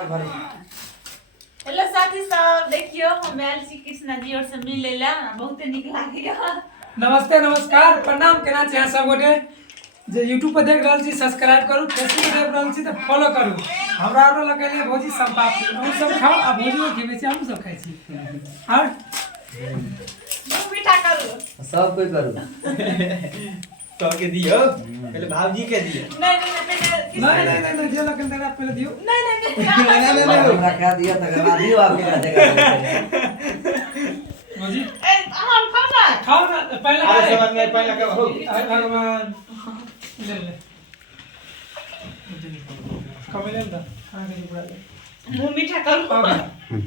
Hello साथी सब, देखियो हम आयल छी कृष्णा जी और से मिले ला, बहुते निक लागैया। नमस्ते नमस्कार प्रणाम केना छी अहाँ सब गोटे जे यूट्यूब पर देख रहल छी सब्सक्राइब करू, फेसबुक पर देख रहल छी त फॉलो करू। हमरा आरो लगेले भौजी सब बाप हम सब खाओ आ भौजी खिबै छी, हम सब खाइ छी और मुंह मीठा करू, सब कोई करू। तो के दियो पहले भावजी के दियो। नहीं नहीं जे लगन तेरा पहले दियो। नहीं हमरा खा दिया तकर बाद दियो आपके का देगा। भौजी ए हम खाओ ना पहले। अरे समझ में पहले के हो अरे भगवान ले ले कमेले दा आगे पूरा ले मुंह मीठा करू।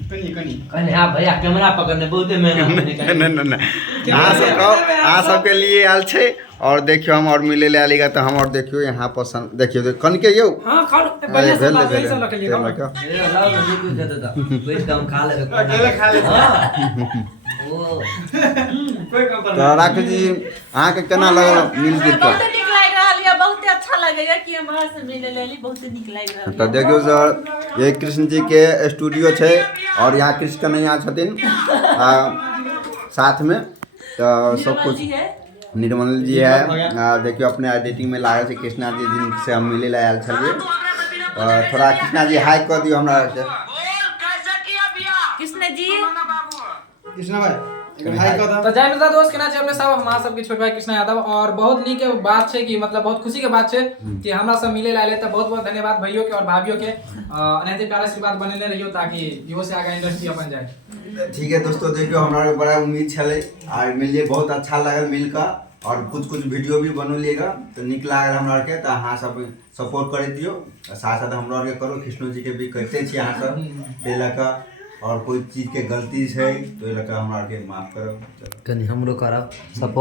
कनी कहने हां भैया कैमरा पकड़ने बहुते मेहनत नहीं अहाँ सबके लिए आयल छै और देखियो हम और मिले ले आलीगा तो हम और देखियो यहाँ पसंद देखियो कन के यौ हां खाओ बढ़िया से बात सही से लग लियो। लाओ नहीं कुछ दे दो कोई कम खा ले अकेले खा ले। ओ कोई कम तो राकेश जी अहाँ के केना लगल मिल जुल के? बहुते निक लाग रहल या, बहुते अच्छा लगैया कि हम अहाँ से मिले लेली, बहुते निक लाग रहल तो देखियो सर ये कृष्ण जी के स्टूडियो छै और यहाँ कृष्ण कन्हैया छथिन साथ में तो सब कुछ है। निर्मल जी है। देखियो अपने एडिटिंग में लागल छै कृष्णा जी जिनसे हम मिले ला आयल छलिए। थोड़ा कृष्णा जी हाई कर दियो हमरा के। कृष्ण जी कृष्णा भाई हाय कदा तो जय मित्र दोस्त केना छै अपने सब हमरा सब के छोट भाई कृष्णा यादव और बहुत नीक बात छै कि मतलब बहुत खुशी के बात छै कि हमरा सब मिले लाले। तो बहुत बहुत धन्यवाद भैयो के और भाभियों के, अनहते प्यारा आशीर्वाद बनेले रहियो ताकि इहो से आगे इंडस्ट्री अपन जाए। ठीक है दोस्तों, देखियो हमरा के बड़ा उम्मीद छले और मिलिए बहुत अच्छा लगल मिलकर और कुछ वीडियो भी बनौलिएगा तो निक लागल हमरा के। तो अहाँ सब सपोर्ट कर दियो, साथ साथ हमरा के करो, कृष्ण जी के भी करते छी अहाँ सब लका और कोई चीज के गलती है तो लका हमरा के माफ करो। कनी हमरो करब सपोर्ट।